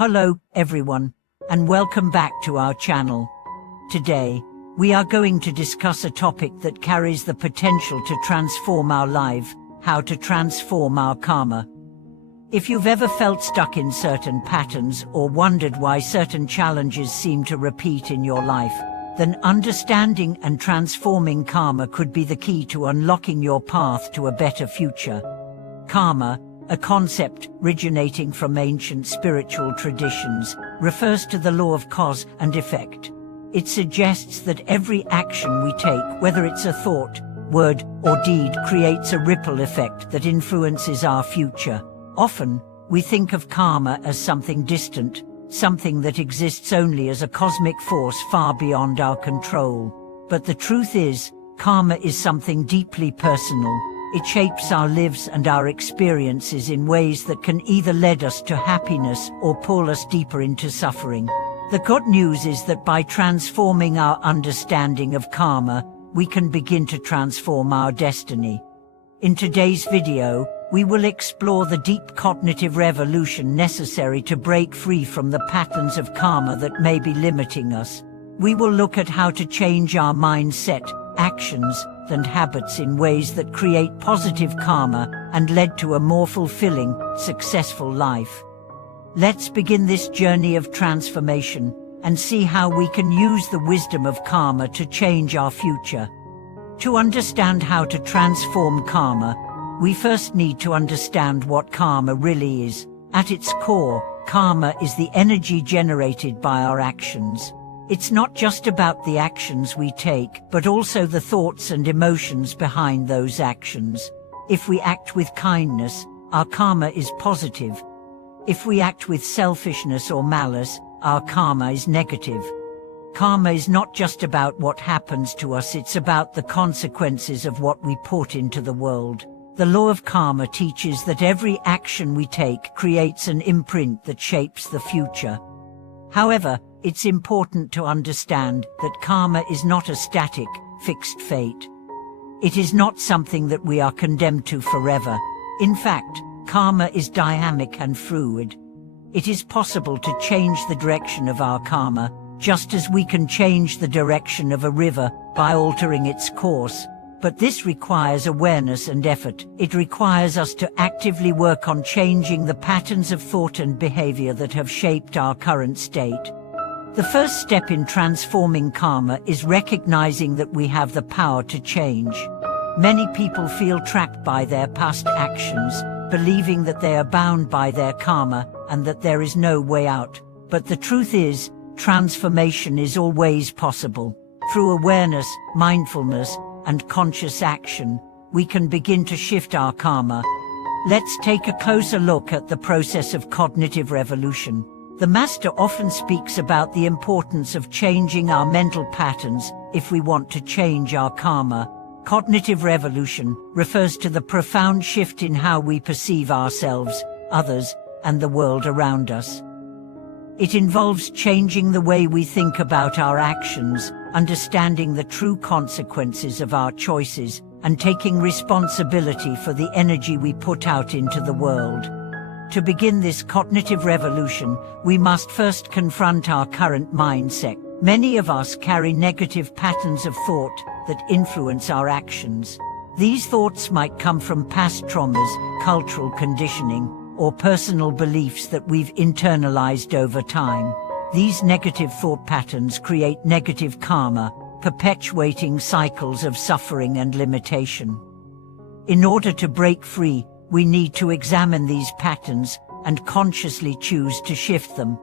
Hello, everyone, and welcome back to our channel. Today, we are going to discuss a topic that carries the potential to transform our life: how to transform our karma. If you've ever felt stuck in certain patterns or wondered why certain challenges seem to repeat in your life, then understanding and transforming karma could be the key to unlocking your path to a better future. Karma, a concept originating from ancient spiritual traditions, refers to the law of cause and effect. It suggests that every action we take, whether it's a thought, word, or deed, creates a ripple effect that influences our future. Often, we think of karma as something distant, something that exists only as a cosmic force far beyond our control. But the truth is, karma is something deeply personal. It shapes our lives and our experiences in ways that can either lead us to happiness or pull us deeper into suffering. The good news is that by transforming our understanding of karma, we can begin to transform our destiny. In today's video, we will explore the deep cognitive revolution necessary to break free from the patterns of karma that may be limiting us. We will look at how to change our mindset, actions, and habits in ways that create positive karma and lead to a more fulfilling, successful life. Let's begin this journey of transformation and see how we can use the wisdom of karma to change our future. To understand how to transform karma, we first need to understand what karma really is. At its core, karma is the energy generated by our actions. It's not just about the actions we take, but also the thoughts and emotions behind those actions. If we act with kindness, our karma is positive. If we act with selfishness or malice, our karma is negative. Karma is not just about what happens to us, it's about the consequences of what we put into the world. The law of karma teaches that every action we take creates an imprint that shapes the future. However, it's important to understand that karma is not a static, fixed fate. It is not something that we are condemned to forever. In fact, karma is dynamic and fluid. It is possible to change the direction of our karma, just as we can change the direction of a river by altering its course. But this requires awareness and effort. It requires us to actively work on changing the patterns of thought and behavior that have shaped our current state. The first step in transforming karma is recognizing that we have the power to change. Many people feel trapped by their past actions, believing that they are bound by their karma and that there is no way out. But the truth is, transformation is always possible. Through awareness, mindfulness, and conscious action, we can begin to shift our karma. Let's take a closer look at the process of cognitive revolution. The Master often speaks about the importance of changing our mental patterns if we want to change our karma. Cognitive revolution refers to the profound shift in how we perceive ourselves, others, and the world around us. It involves changing the way we think about our actions, understanding the true consequences of our choices, and taking responsibility for the energy we put out into the world. To begin this cognitive revolution, we must first confront our current mindset. Many of us carry negative patterns of thought that influence our actions. These thoughts might come from past traumas, cultural conditioning, or personal beliefs that we've internalized over time. These negative thought patterns create negative karma, perpetuating cycles of suffering and limitation. In order to break free, we need to examine these patterns and consciously choose to shift them.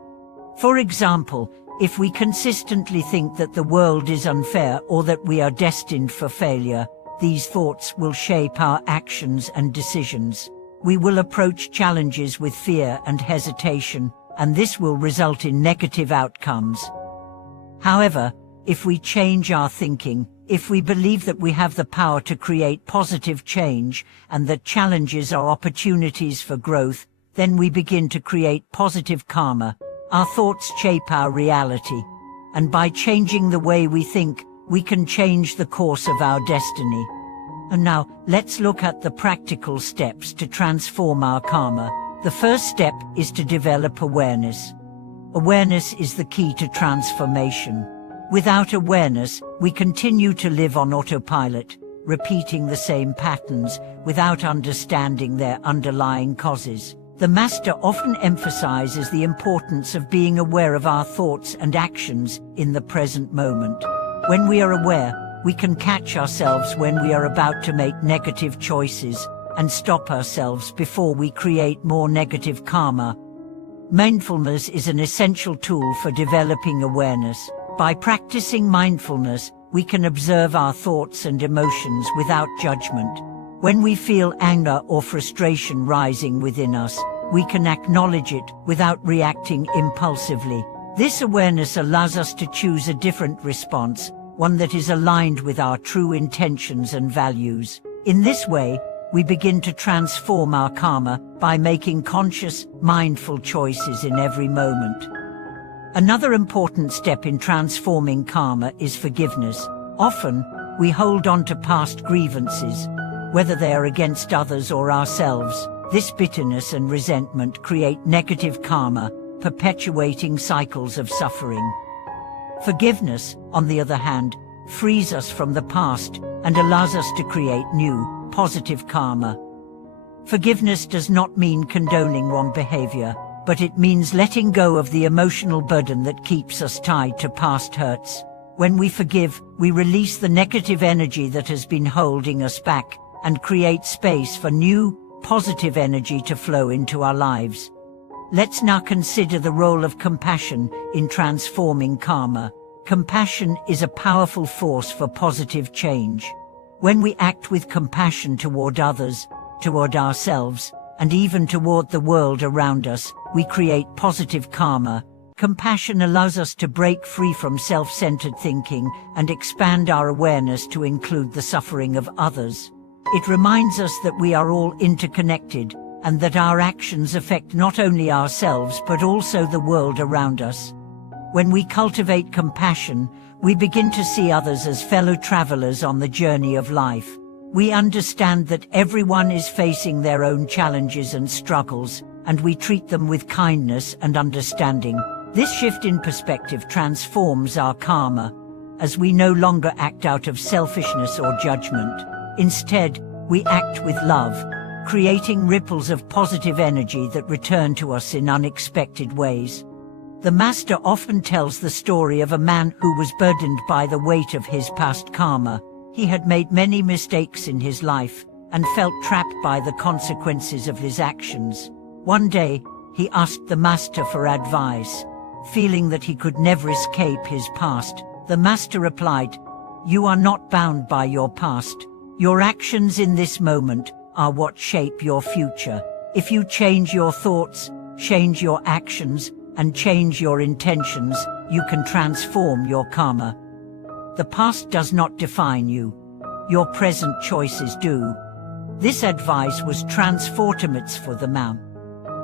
For example, if we consistently think that the world is unfair or that we are destined for failure, these thoughts will shape our actions and decisions. We will approach challenges with fear and hesitation, and this will result in negative outcomes. However, if we change our thinking, if we believe that we have the power to create positive change and that challenges are opportunities for growth, then we begin to create positive karma. Our thoughts shape our reality, and by changing the way we think, we can change the course of our destiny. And now, let's look at the practical steps to transform our karma. The first step is to develop awareness. Awareness is the key to transformation. Without awareness, we continue to live on autopilot, repeating the same patterns without understanding their underlying causes. The Master often emphasizes the importance of being aware of our thoughts and actions in the present moment. When we are aware, we can catch ourselves when we are about to make negative choices and stop ourselves before we create more negative karma. Mindfulness is an essential tool for developing awareness. By practicing mindfulness, we can observe our thoughts and emotions without judgment. When we feel anger or frustration rising within us, we can acknowledge it without reacting impulsively. This awareness allows us to choose a different response, one that is aligned with our true intentions and values. In this way, we begin to transform our karma by making conscious, mindful choices in every moment. Another important step in transforming karma is forgiveness. Often, we hold on to past grievances, whether they are against others or ourselves. This bitterness and resentment create negative karma, perpetuating cycles of suffering. Forgiveness, on the other hand, frees us from the past and allows us to create new, positive karma. Forgiveness does not mean condoning wrong behavior, but it means letting go of the emotional burden that keeps us tied to past hurts. When we forgive, we release the negative energy that has been holding us back and create space for new, positive energy to flow into our lives. Let's now consider the role of compassion in transforming karma. Compassion is a powerful force for positive change. When we act with compassion toward others, toward ourselves, and even toward the world around us, we create positive karma. Compassion allows us to break free from self-centered thinking and expand our awareness to include the suffering of others. It reminds us that we are all interconnected, and that our actions affect not only ourselves but also the world around us. When we cultivate compassion, we begin to see others as fellow travelers on the journey of life. We understand that everyone is facing their own challenges and struggles, and we treat them with kindness and understanding. This shift in perspective transforms our karma, as we no longer act out of selfishness or judgment. Instead, we act with love, creating ripples of positive energy that return to us in unexpected ways. The Master often tells the story of a man who was burdened by the weight of his past karma. He had made many mistakes in his life and felt trapped by the consequences of his actions. One day, he asked the Master for advice. Feeling that he could never escape his past, the Master replied, "You are not bound by your past. Your actions in this moment are what shape your future. If you change your thoughts, change your actions, and change your intentions, you can transform your karma. The past does not define you. Your present choices do." This advice was transformative for the man.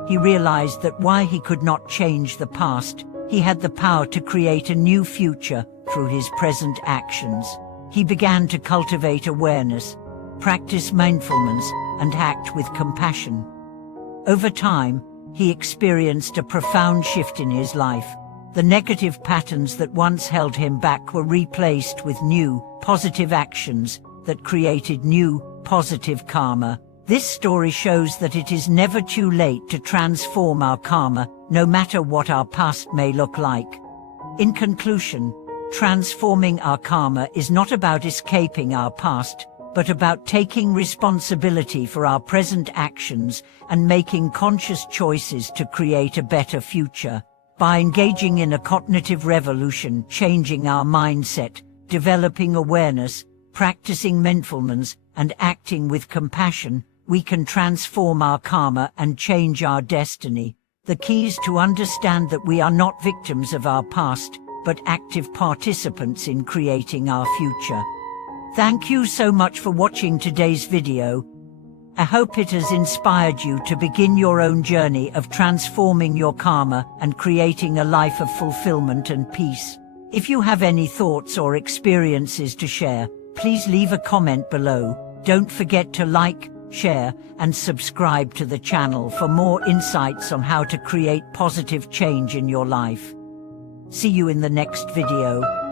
He realized that while he could not change the past, he had the power to create a new future through his present actions. He began to cultivate awareness, practice mindfulness, and act with compassion. Over time, he experienced a profound shift in his life. The negative patterns that once held him back were replaced with new, positive actions that created new, positive karma. This story shows that it is never too late to transform our karma, no matter what our past may look like. In conclusion, transforming our karma is not about escaping our past, but about taking responsibility for our present actions and making conscious choices to create a better future. By engaging in a cognitive revolution, changing our mindset, developing awareness, practicing mindfulness, and acting with compassion, we can transform our karma and change our destiny. The key is to understand that we are not victims of our past, but active participants in creating our future. Thank you so much for watching today's video. I hope it has inspired you to begin your own journey of transforming your karma and creating a life of fulfillment and peace. If you have any thoughts or experiences to share, please leave a comment below. Don't forget to like, share, and subscribe to the channel for more insights on how to create positive change in your life. See you in the next video.